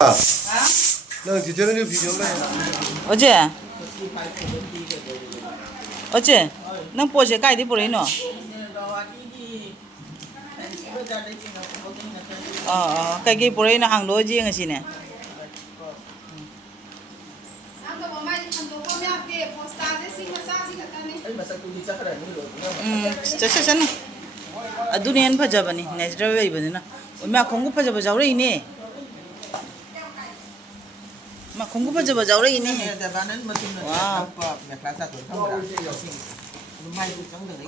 너 뒤져는 비디오 봐. 어제 너 보세 가이디 보레노 가이기 보레노 항로지 ngasi네 자자자는 아두니엔 파자바니 내저럴 웨이버니나 엄마 공부 파자바 자우레이네 막 공부 파자바 자우레이네 와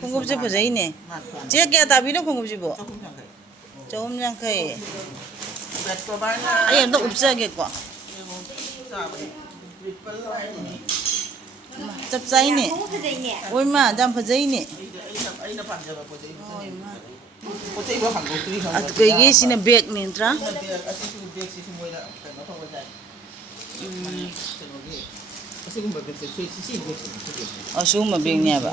공급지 보자 이네 제게 답이는 공급지 뭐 조금 장카이 아니 너 없어야겠고 짭짜이네 얼마 좀 보자이네 아 그게 시는 백민트라 수마 백이냐 봐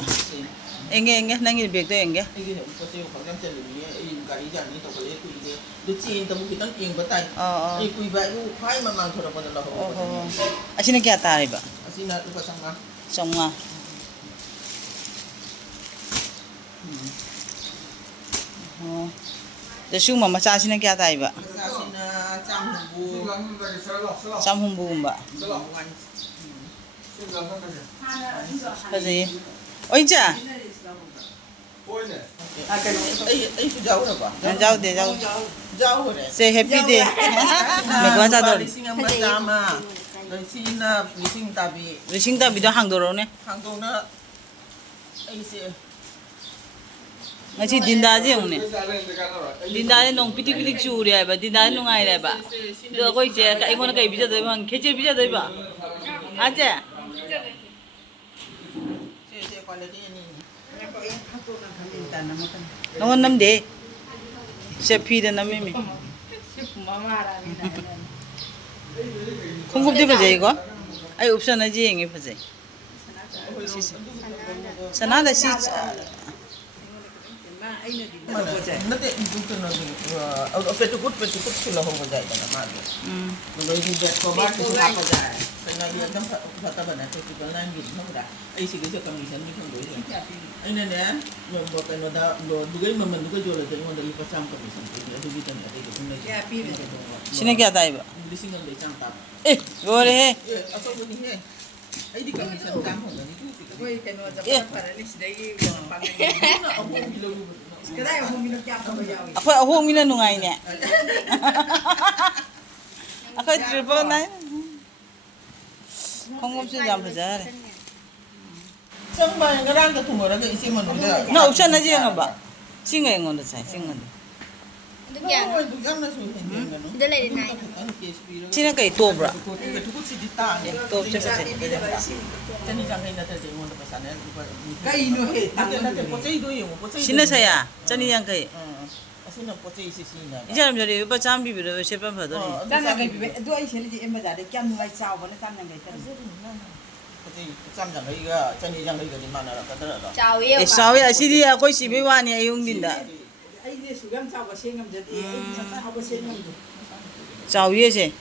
enge nangi beg to enge asina kya ta ba songa de suma macha asina kya ta ba chamhumbu ba kaje oincha जाओ दे जाओ से happy day मैं कौन सा दो रिसिंग ताबी तो हांग दो रो ने ngasi dinda je ong ne dinda ne nong pitik pitik chu re ba dinda ne ngai re ba do koi je ka ai ngon kai bi ja doi ba kheche bi ja doi ba a je nó năm đế xếp phi đến năm mươi không đi phải gì có ai option là gì anh ấy phải gì sana là gì sini kya tayo ba go re ako ahong mina nungay niya ako triple na không có chuyện làm phải giờ này nó option là gì không bà xin người ngon được sai xin ngon xin nó cái tô bra tô chứ phải xin nó sai à chân đi ăn cái 이제 좀 저리 오빠 짬 비비로 셰프 받더니 짬나 게 비비 또 이제 이제 엠바 자리 짬 누가 짜오 버는 짬나 게 있잖아 에 싸워야 시디 거기 집에 와니 용긴다 ai 이제 수감 짜고 생감 저디 ai 하고 생감도 싸워야지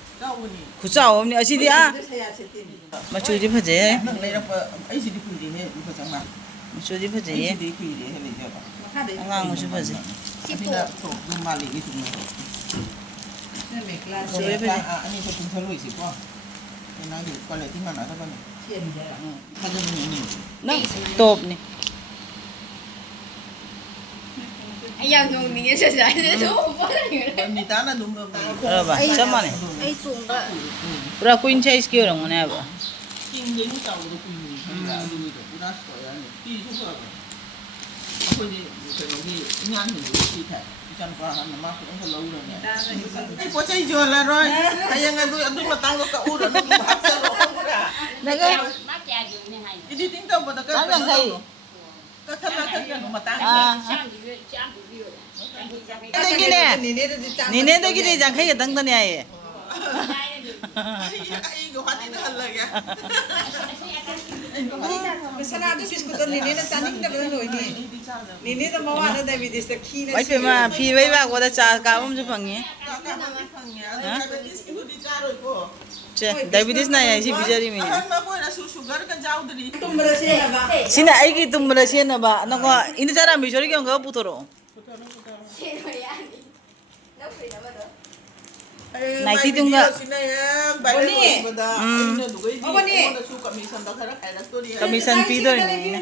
그 싸움니 아시디야 맞추지 파제 맞추지 파제 안강 무슨 파제 nâng tộp này anh em dùng mình sẽ giải thế thôi rồi bà chấm mà này ai dùng đó pura queen chase kêu rồi nè bà có chơi chưa là rồi hay là tôi mà tăng cái u rồi nó cũng hấp dẫn luôn cả này cái đi tính đâu mà cái tăng cái cái thằng nó mà tăng đây cái nè nè nè đây cái này chẳng thấy cái tăng tên này ai có phát nó là kìa Sana tu fish ko to nini na taning na bano ni. Nini na mawa na David is the key na. Wai pe ma phi wai ba ko da cha ka um ju phang ni. diabetes na yan si bijari mi. Ahan na po na sugar ka jaw dali. tumra siya ba Sina aiki tumra siya na ba? Ano ko ini cara mi sori kyong ga putoro. Naiti tunga. Kamisan pido ni.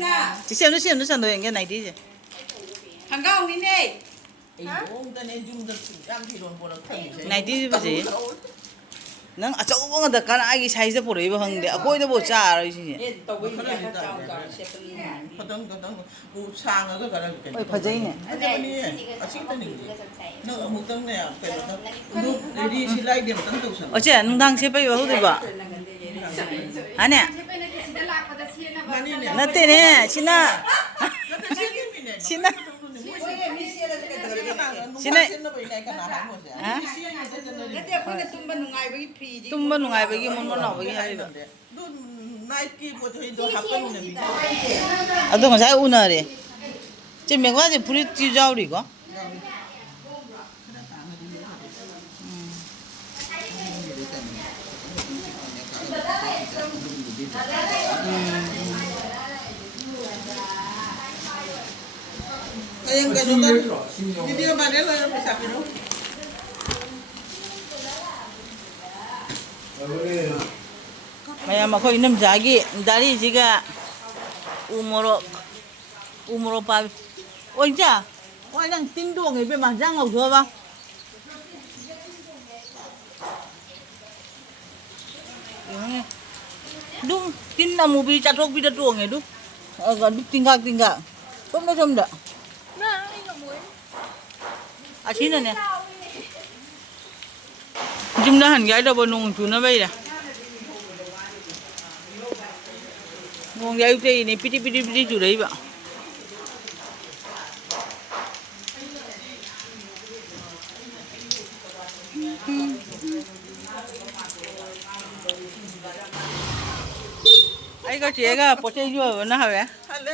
Sisiam no sando yang naiti je. hanggang ini Naiti ba je? Nang achau nga da kana agi size puro iba hangde. Akoi da bo cha ro si. eh tàu với nhà các cháu cả sẽ phân Oi phajai ne. Oche nung dang se pai ba hu de ba. Ane. Nate ne sina. Sina. Nanti aku nak tumba nungai bagi free je. Tumba nungai bagi mon mon bagi hari ba. Ado nga sai una re. Je mengwa je puri ti jaw ri ko. Ayang ganun video mana lo yang bisa pino? Maya mako inam jagi dari jiga umuro pa. Oi ja. Oi nang tindo ngai be ma jang ngau thua ba. Dung tin na mu bi chatok bi da tu ngai du. Aga du tinggal. Som da. Asina ne. Jumna han gai da bonung tu na bai da. Ngong gai te ni piti tu dai ba. Ai có chị ga po che yo na ha ba. Hale.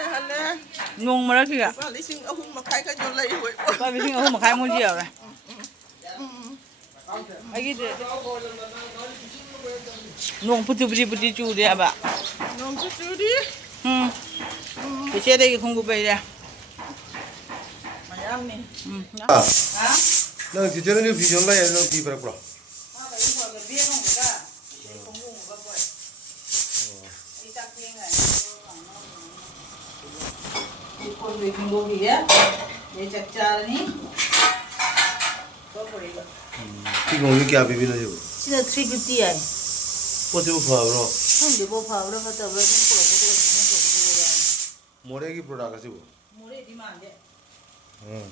Ngong ma ra ki ga. Lising ahum makai ka jolai hoy. Ba bi sing ma khai mo ji ba. Ai ki de. Ngong putu chu de ba. Nong su di. Pe che de ki khong gu bai da. Mayam ni. 너 기존에 그 비전 라인 너 비브라 그러. Con về kinh đô gì á để chặt cha đi 이거 왜 이렇게 앞에 비는 거? 진짜 350 ai 버티고 봐버려. 근데 뭐 파우더 갖다 왜 모래기 프로다 가지고. 모래 디만 안돼 응.